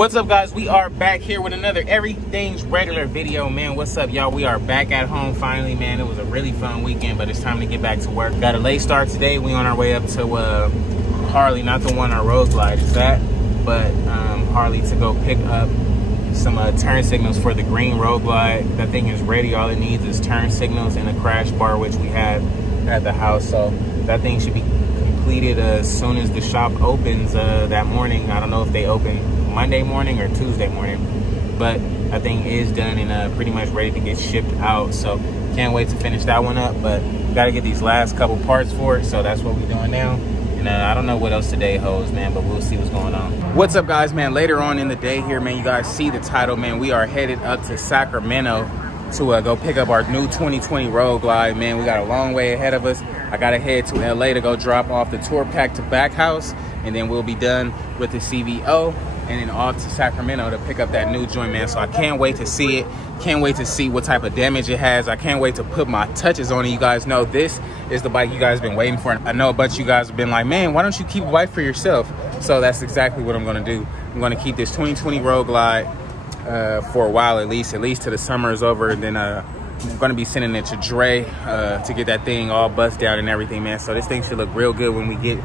What's up, guys? We are back here with another Everything's Regular video, man. What's up, y'all? We are back at home finally, man. It was a really fun weekend, but it's time to get back to work. Got a late start today. We on our way up to Harley, not the one our road glide is at, but Harley to go pick up some turn signals for the green road glide. That thing is ready. All it needs is turn signals and a crash bar, which we have at the house. So that thing should be completed as soon as the shop opens that morning. I don't know if they open Monday morning or Tuesday morning, but that thing is done and pretty much ready to get shipped out. So can't wait to finish that one up, but gotta get these last couple parts for it. So that's what we're doing now. And I don't know what else today holds, man, but we'll see what's going on. What's up, guys, man? Later on in the day here, man, you guys see the title, man. We are headed up to Sacramento to go pick up our new 2020 Road Glide, man. We got a long way ahead of us. I gotta head to LA to go drop off the tour pack to back house, and then we'll be done with the CVO and then off to Sacramento to pick up that new joint, man. So I can't wait to see it. Can't wait to see what type of damage it has. I can't wait to put my touches on it. You guys know this is the bike you guys have been waiting for. I know a bunch of you guys have been like, man, why don't you keep a bike for yourself? So that's exactly what I'm gonna do. I'm gonna keep this 2020 Road Glide for a while, at least till the summer is over. And then I'm gonna be sending it to Dre to get that thing all bust down and everything, man. So this thing should look real good when we get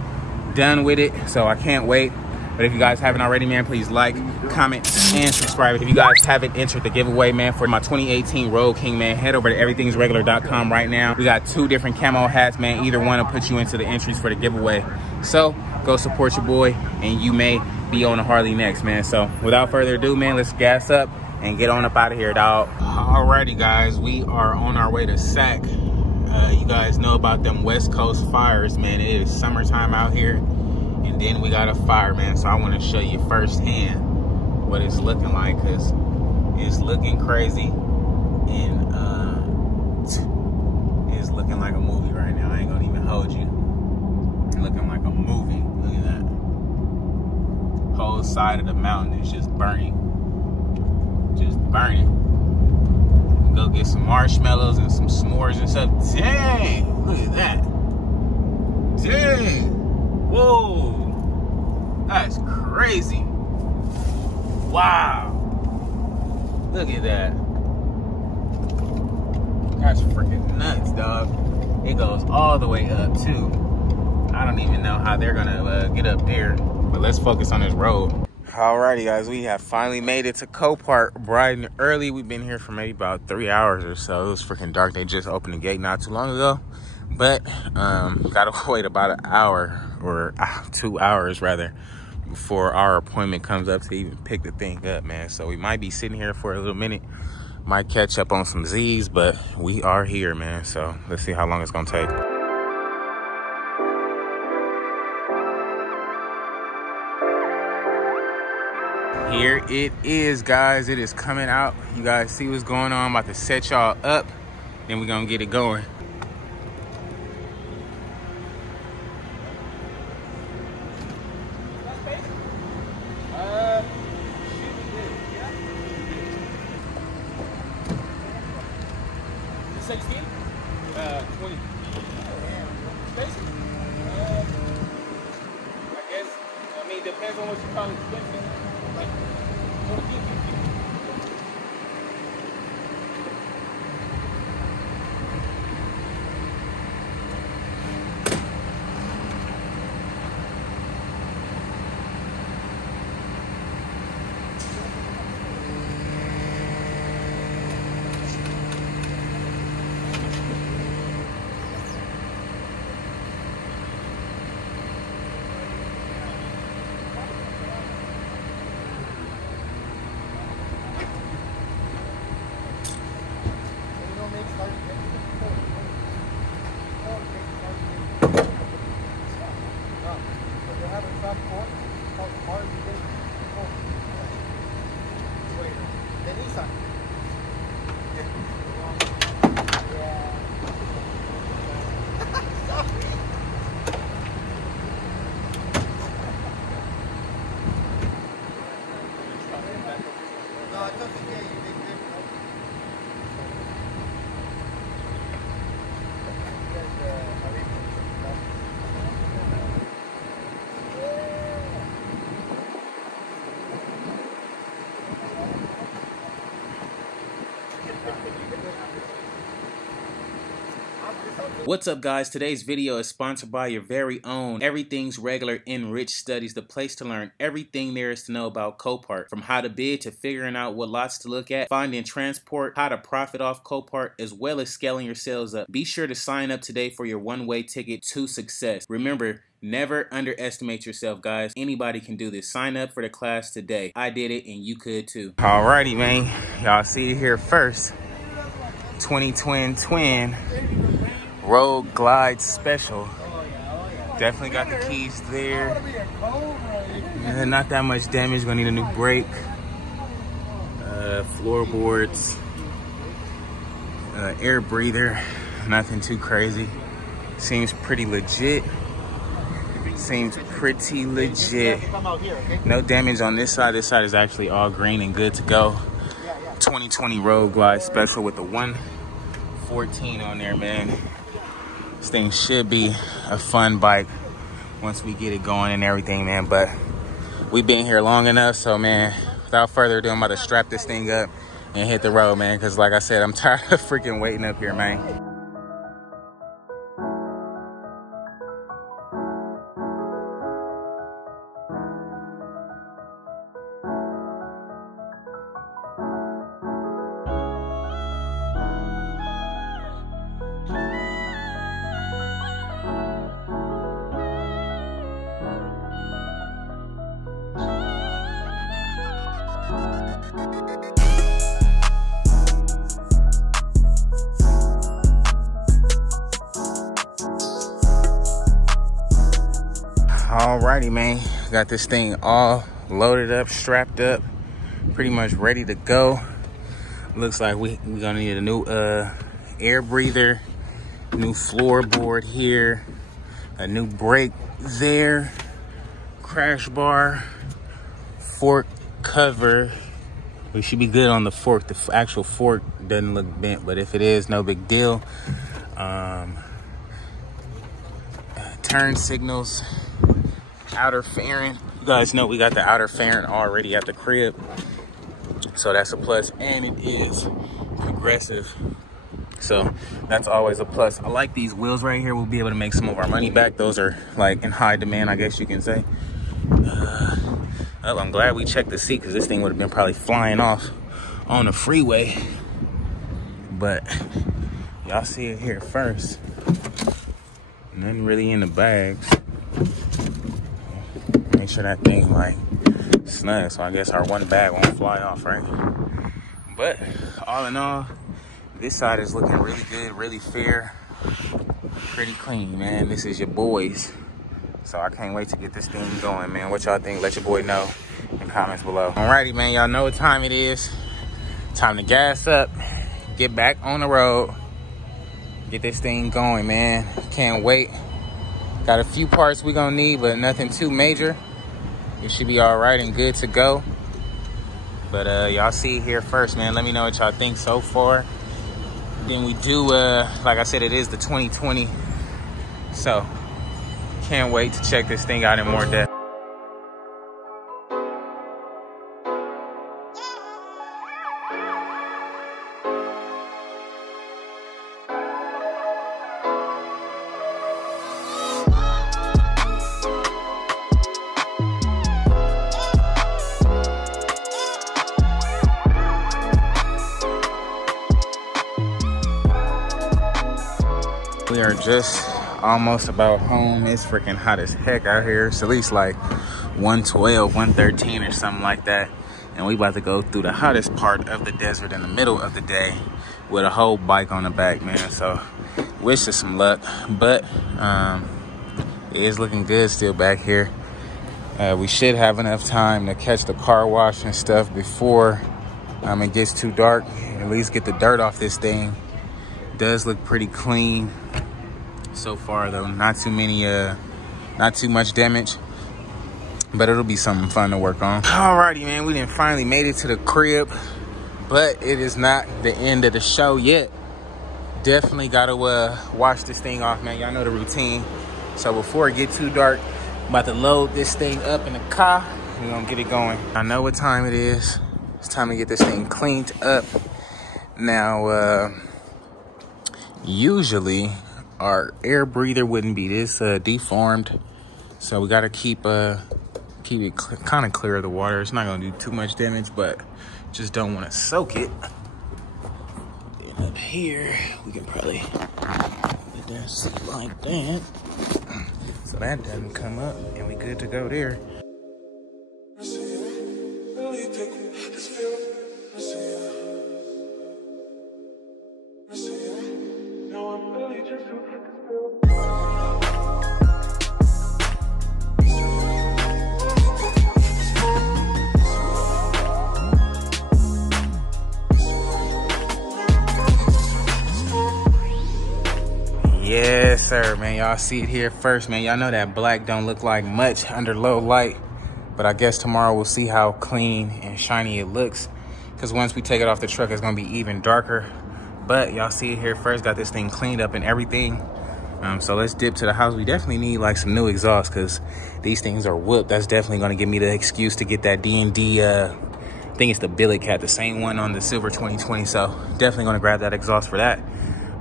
done with it. So I can't wait. But if you guys haven't already, man, please like, comment, and subscribe. If you guys haven't entered the giveaway, man, for my 2018 Road King, man, head over to everythingsregular.com right now. We got 2 different camo hats, man. Either one will put you into the entries for the giveaway. So go support your boy, and you may be on a Harley next, man. So without further ado, man, let's gas up and get on up out of here, dog. Alrighty, guys, we are on our way to Sac. You guys know about them West Coast fires, man. It is summertime out here. And then we got a fire, man. So I want to show you firsthand what it's looking like, because it's looking crazy. And it's looking like a movie right now. I ain't gonna even hold you. It's looking like a movie. Look at that. Whole side of the mountain is just burning. Just burning. Go get some marshmallows and some s'mores and stuff. Dang! Look at that. Dang! Whoa! That's crazy. Wow. Look at that. That's freaking nuts, dog. It goes all the way up, too. I don't even know how they're gonna get up there. But let's focus on this road. Alrighty, guys. We have finally made it to Copart bright and early. We've been here for maybe about 3 hours or so. It was freaking dark. They just opened the gate not too long ago. But gotta wait about an hour or 2 hours rather before our appointment comes up to even pick the thing up, man. So we might be sitting here for a little minute, might catch up on some Z's, but we are here, man. So let's see how long it's gonna take. Here it is, guys. It is coming out. You guys see what's going on. I'm about to set y'all up, then we're gonna get it going. Depends on what you call expensive. Like, What's up, guys? Today's video is sponsored by your very own Everything's Regular Enrich Studies, the place to learn everything there is to know about Copart, from how to bid to figuring out what lots to look at, finding transport, how to profit off Copart, as well as scaling your sales up. Be sure to sign up today for your one-way ticket to success. Remember, never underestimate yourself, guys. Anybody can do this. Sign up for the class today. I did it and you could too. Alrighty, man. Y'all see it here first. 2020 twin Road Glide Special. Definitely got the keys there. Not that much damage. Gonna need a new brake. Floorboards. Air breather. Nothing too crazy. Seems pretty legit. No damage on this side. This side is actually all green and good to go. 2020 Road Glide Special with the 114 on there, man. This thing should be a fun bike once we get it going and everything, man. But we've been here long enough, so man, without further ado, I'm about to strap this thing up and hit the road, man, because like I said, I'm tired of freaking waiting up here, man. Alrighty, man, got this thing all loaded up, strapped up, pretty much ready to go. Looks like we're gonna need a new air breather, new floorboard here, a new brake there, crash bar, fork cover. We should be good on the fork. The actual fork doesn't look bent, but if it is, no big deal. Turn signals, outer fairing. You guys know we got the outer fairing already at the crib, so that's a plus, and it is progressive, so that's always a plus. I like these wheels right here. We'll be able to make some of our money back. Those are like in high demand, I guess you can say. I'm glad we checked the seat, because this thing would have been probably flying off on the freeway. But y'all see it here first. Nothing really in the bags. Make sure that thing like snug, so I guess our one bag won't fly off, right? But all in all, this side is looking really good, really fair, pretty clean, man. This is your boys, so I can't wait to get this thing going, man. What y'all think? Let your boy know in comments below. Alrighty, man, y'all know what time it is. Time to gas up, get back on the road, get this thing going, man. Can't wait. Got a few parts we gonna need, but nothing too major. It should be all right and good to go. But y'all see here first, man. Let me know what y'all think so far. Then we do, like I said, it is the 2020. So can't wait to check this thing out in more depth. We are just almost about home. It's freaking hot as heck out here. It's at least like 112, 113 or something like that. And we about to go through the hottest part of the desert in the middle of the day with a whole bike on the back, man. So wish us some luck. But it is looking good still back here. We should have enough time to catch the car wash and stuff before it gets too dark. At least get the dirt off this thing. Does look pretty clean so far though. Not too much damage, but it'll be something fun to work on. Alrighty, man, we done finally made it to the crib, but it is not the end of the show yet. Definitely gotta wash this thing off, man. Y'all know the routine. So before it get too dark, I'm about to load this thing up in the car. We're gonna get it going. I know what time it is. It's time to get this thing cleaned up. Now, usually our air breather wouldn't be this deformed. So we gotta keep it kind of clear of the water. It's not gonna do too much damage, but just don't want to soak it. And up here, we can probably let that sit like that. So that doesn't come up, and we good to go there. Yes, sir, man. Y'all see it here first, man. Y'all know that black don't look like much under low light, but I guess tomorrow we'll see how clean and shiny it looks, because once we take it off the truck, it's gonna be even darker. But y'all see it here first. Got this thing cleaned up and everything. So let's dip to the house. We definitely need like some new exhaust, because these things are whooped. That's definitely gonna give me the excuse to get that D&D, I think it's the billet cat, the same one on the silver 2020. So definitely gonna grab that exhaust for that.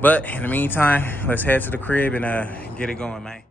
But in the meantime, let's head to the crib and get it going, man.